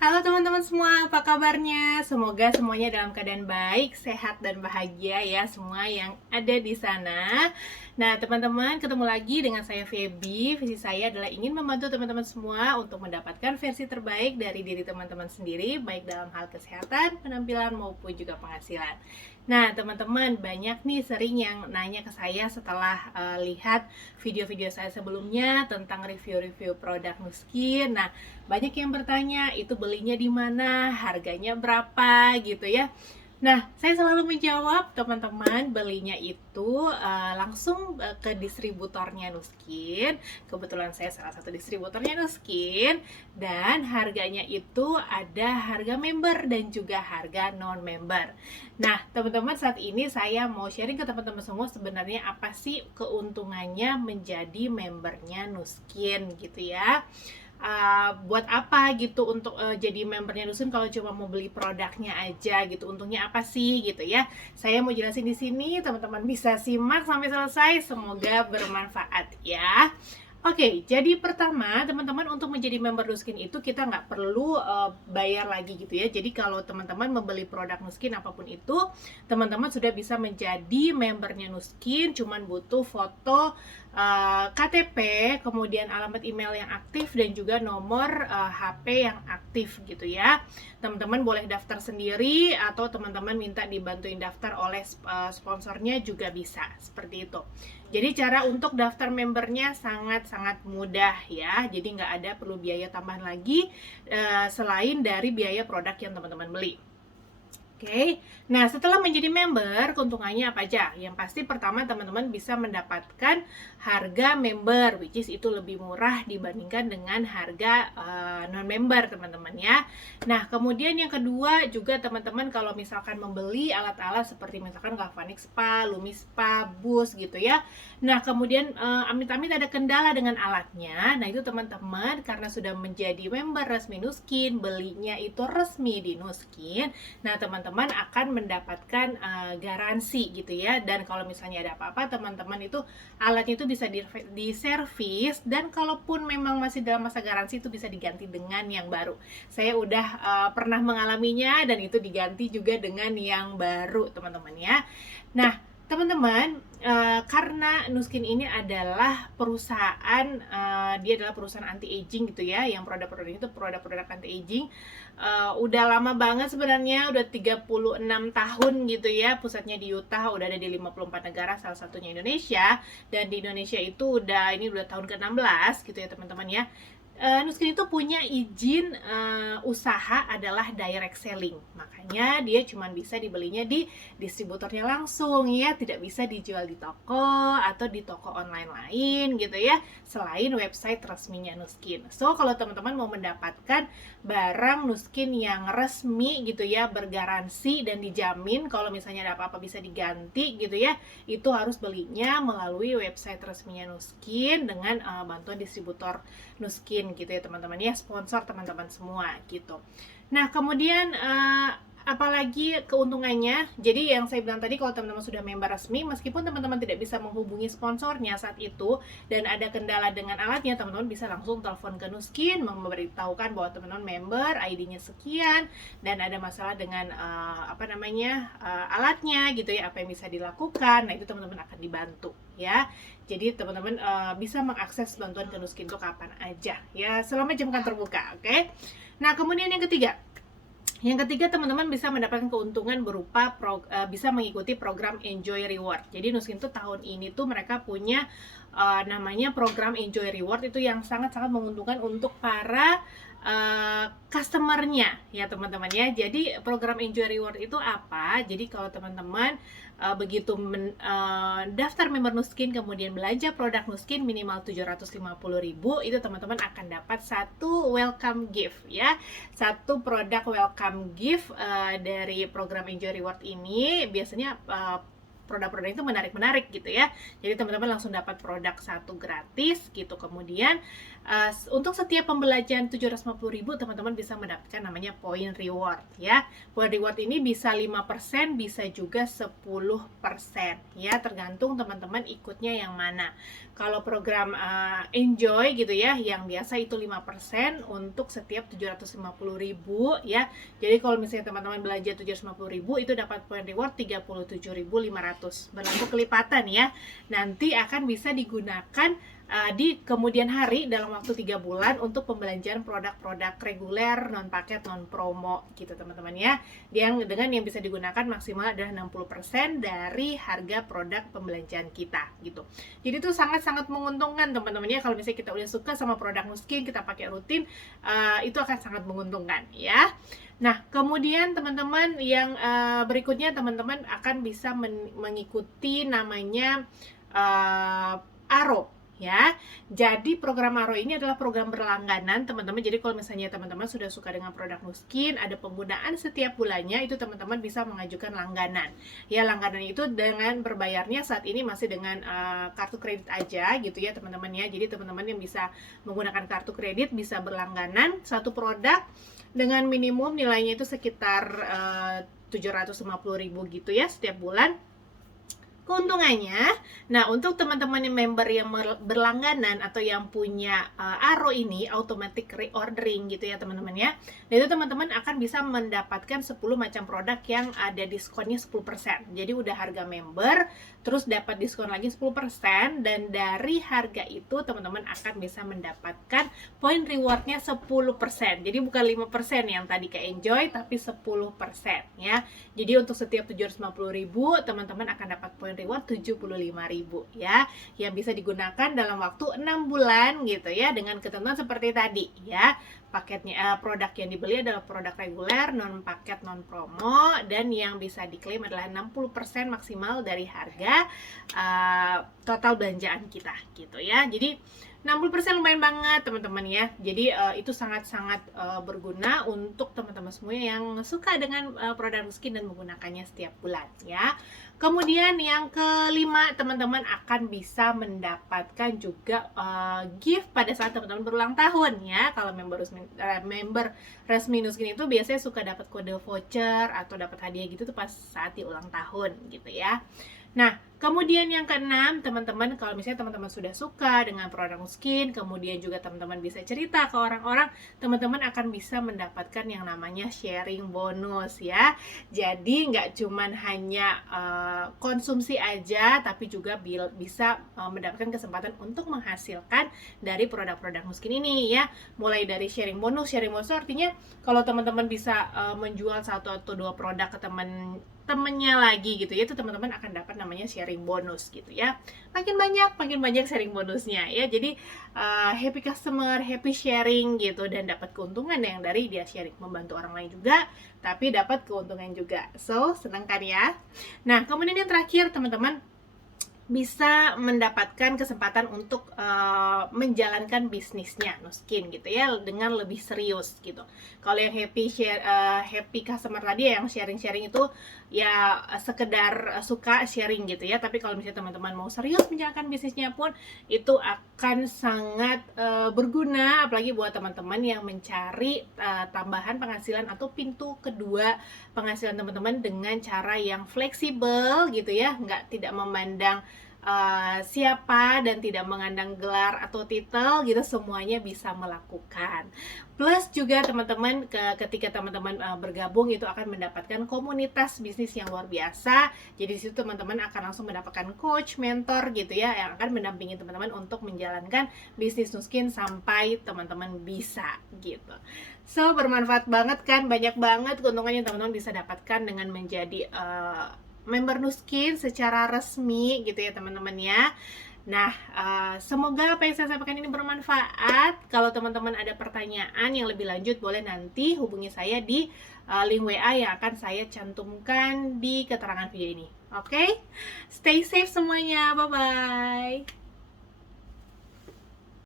Halo teman-teman semua, apa kabarnya? Semoga semuanya dalam keadaan baik, sehat, dan bahagia ya semua yang ada di sana. Nah teman-teman, ketemu lagi dengan saya Feby. Visi saya adalah ingin membantu teman-teman semua untuk mendapatkan versi terbaik dari diri teman-teman sendiri, baik dalam hal kesehatan, penampilan, maupun juga penghasilan. Nah teman-teman, banyak nih sering yang nanya ke saya setelah lihat video-video saya sebelumnya tentang review-review produk Nuskin. Nah, banyak yang bertanya itu belinya di mana, harganya berapa gitu ya. Nah, saya selalu menjawab teman-teman belinya itu langsung ke distributornya Nuskin. Kebetulan saya salah satu distributornya Nuskin, dan harganya itu ada harga member dan juga harga non member. Nah, teman-teman, saat ini saya mau sharing ke teman-teman semua sebenarnya apa sih keuntungannya menjadi membernya Nuskin gitu ya. Buat apa gitu untuk jadi membernya Dusun kalau cuma mau beli produknya aja gitu, untungnya apa sih gitu ya. Saya mau jelasin di sini, teman-teman bisa simak sampai selesai, semoga bermanfaat ya. Oke, jadi pertama teman-teman untuk menjadi member Nuskin itu kita nggak perlu bayar lagi gitu ya. Jadi kalau teman-teman membeli produk Nuskin apapun itu, teman-teman sudah bisa menjadi membernya Nuskin. Cuman butuh foto KTP, kemudian alamat email yang aktif dan juga nomor HP yang aktif gitu ya. Teman-teman boleh daftar sendiri atau teman-teman minta dibantuin daftar oleh sponsornya juga bisa seperti itu. Jadi cara untuk daftar membernya sangat-sangat mudah ya. Jadi nggak ada perlu biaya tambahan lagi selain dari biaya produk yang teman-teman beli. Oke, nah setelah menjadi member, keuntungannya apa aja? Yang pasti pertama teman-teman bisa mendapatkan harga member, which is itu lebih murah dibandingkan dengan harga non-member teman-teman ya. Nah kemudian yang kedua juga teman-teman kalau misalkan membeli alat-alat seperti misalkan Galvanic Spa, Lumi Spa, Boost gitu ya. Nah kemudian amit-amit ada kendala dengan alatnya, nah itu teman-teman karena sudah menjadi member resmi Nuskin, belinya itu resmi di Nuskin, nah teman-teman akan mendapatkan garansi gitu ya. Dan kalau misalnya ada apa-apa teman-teman itu alatnya itu bisa diservis, dan kalaupun memang masih dalam masa garansi itu bisa diganti dengan yang baru. Saya udah pernah mengalaminya dan itu diganti juga dengan yang baru teman-teman ya. Nah teman-teman, karena Nuskin ini adalah perusahaan, dia adalah perusahaan anti aging gitu ya, yang produk-produk itu produk-produk anti aging, udah lama banget sebenarnya, udah 36 tahun gitu ya, pusatnya di Utah, udah ada di 54 negara, salah satunya Indonesia, dan di Indonesia itu ini udah tahun ke-16 gitu ya teman-teman ya. Nuskin itu punya izin usaha adalah direct selling, makanya dia cuma bisa dibelinya di distributornya langsung ya, tidak bisa dijual di toko atau di toko online lain gitu ya, selain website resminya Nuskin. So kalau teman-teman mau mendapatkan barang Nuskin yang resmi gitu ya, bergaransi dan dijamin kalau misalnya ada apa-apa bisa diganti gitu ya, itu harus belinya melalui website resminya Nuskin dengan bantuan distributor Nuskin gitu ya teman-teman ya, sponsor teman-teman semua gitu. Nah kemudian apalagi keuntungannya, jadi yang saya bilang tadi kalau teman-teman sudah member resmi, meskipun teman-teman tidak bisa menghubungi sponsornya saat itu dan ada kendala dengan alatnya, teman-teman bisa langsung telepon ke Nuskin memberitahukan bahwa teman-teman member, ID-nya sekian dan ada masalah dengan alatnya gitu ya, apa yang bisa dilakukan. Nah itu teman-teman akan dibantu ya. Jadi teman-teman bisa mengakses bantuan ke Nuskin itu kapan aja ya, selama jam kantor terbuka. Oke. Nah kemudian yang ketiga teman-teman bisa mendapatkan keuntungan berupa bisa mengikuti program Enjoy Reward. Jadi Nuskin tuh tahun ini tuh mereka punya namanya program Enjoy Reward, itu yang sangat-sangat menguntungkan untuk para customernya ya teman-teman ya. Jadi program Enjoy Reward itu apa? Jadi kalau teman-teman begitu daftar member Nuskin kemudian belanja produk Nuskin minimal 750.000, itu teman-teman akan dapat satu welcome gift ya, satu produk welcome gift dari program Enjoy Reward ini. Biasanya produk-produk itu menarik-menarik gitu ya. Jadi teman-teman langsung dapat produk satu gratis gitu. Kemudian Untuk setiap pembelajaran 750.000 teman-teman bisa mendapatkan namanya point reward ya. Point reward ini bisa 5%, bisa juga 10% ya, tergantung teman-teman ikutnya yang mana. Kalau program Enjoy gitu ya, yang biasa itu 5% untuk setiap 750.000 ya. Jadi kalau misalnya teman-teman belanja 750.000 itu dapat point reward 37.500. Berlaku kelipatan ya. Nanti akan bisa digunakan di kemudian hari dalam waktu 3 bulan untuk pembelanjaan produk-produk reguler, non paket, non promo gitu teman-teman ya. Yang dengan yang bisa digunakan maksimal adalah 60% dari harga produk pembelanjaan kita gitu. Jadi itu sangat-sangat menguntungkan teman-teman ya, kalau misalnya kita udah suka sama produk Nuskin, kita pakai rutin, itu akan sangat menguntungkan ya. Nah, kemudian teman-teman yang berikutnya, teman-teman akan bisa mengikuti namanya ARO ya. Jadi program ARO ini adalah program berlangganan teman-teman. Jadi kalau misalnya teman-teman sudah suka dengan produk Nuskin, ada penggunaan setiap bulannya, itu teman-teman bisa mengajukan langganan. Ya, langganan itu dengan berbayarnya saat ini masih dengan kartu kredit aja gitu ya teman-teman ya. Jadi teman-teman yang bisa menggunakan kartu kredit bisa berlangganan satu produk dengan minimum nilainya itu sekitar 750.000 gitu ya setiap bulan. Keuntungannya, nah untuk teman-teman yang member yang berlangganan atau yang punya ARO ini, automatic reordering gitu ya teman-teman ya. Dan itu teman-teman akan bisa mendapatkan 10 macam produk yang ada diskonnya 10%. Jadi udah harga member, terus dapat diskon lagi 10%, dan dari harga itu teman-teman akan bisa mendapatkan point rewardnya 10%. Jadi bukan 5% yang tadi ke Enjoy, tapi 10% ya. Jadi untuk setiap 750.000 teman-teman akan dapat point reward 75.000 ya, yang bisa digunakan dalam waktu 6 bulan gitu ya, dengan ketentuan seperti tadi ya. Paketnya produk yang dibeli adalah produk reguler, non paket, non promo, dan yang bisa diklaim adalah 60% maksimal dari harga total belanjaan kita gitu ya. Jadi 60% lumayan banget teman-teman ya. Jadi itu sangat-sangat berguna untuk teman-teman semua yang suka dengan produk Nuskin dan menggunakannya setiap bulan ya. Kemudian yang kelima, teman-teman akan bisa mendapatkan juga gift pada saat teman-teman berulang tahun ya. Kalau member resmi Nuskin itu biasanya suka dapat kode voucher atau dapat hadiah gitu tuh pas saat di ulang tahun gitu ya. Nah, kemudian yang keenam, teman-teman, kalau misalnya teman-teman sudah suka dengan produk Nuskin, kemudian juga teman-teman bisa cerita ke orang-orang, teman-teman akan bisa mendapatkan yang namanya sharing bonus ya. Jadi nggak cuman hanya konsumsi aja, tapi juga bisa mendapatkan kesempatan untuk menghasilkan dari produk-produk Nuskin ini ya. Mulai dari sharing bonus artinya kalau teman-teman bisa menjual satu atau dua produk ke temennya lagi gitu ya, itu teman-teman akan dapat namanya sharing bonus gitu ya. Makin banyak sharing bonusnya ya. Jadi happy customer, happy sharing gitu, dan dapat keuntungan yang dari dia sharing, membantu orang lain juga tapi dapat keuntungan juga. So, senang kan ya? Nah, kemudian yang terakhir teman-teman bisa mendapatkan kesempatan untuk menjalankan bisnisnya Nuskin gitu ya, dengan lebih serius gitu. Kalau yang happy customer tadi yang sharing itu ya sekedar suka sharing gitu ya, tapi kalau misalnya teman-teman mau serius menjalankan bisnisnya pun itu akan sangat berguna, apalagi buat teman-teman yang mencari tambahan penghasilan atau pintu kedua penghasilan teman-teman dengan cara yang fleksibel gitu ya, tidak memandang siapa dan tidak mengandang gelar atau titel gitu, semuanya bisa melakukan. Plus juga teman-teman ketika teman-teman bergabung itu akan mendapatkan komunitas bisnis yang luar biasa. Jadi di situ teman-teman akan langsung mendapatkan coach, mentor gitu ya, yang akan mendampingi teman-teman untuk menjalankan bisnis Nuskin sampai teman-teman bisa gitu. So, bermanfaat banget kan, banyak banget keuntungan yang teman-teman bisa dapatkan dengan menjadi member Nuskin secara resmi gitu ya teman-teman ya. Nah, semoga apa yang saya sampaikan ini bermanfaat. Kalau teman-teman ada pertanyaan yang lebih lanjut, boleh nanti hubungi saya di link WA yang akan saya cantumkan di keterangan video ini. Oke? Stay safe semuanya, bye-bye.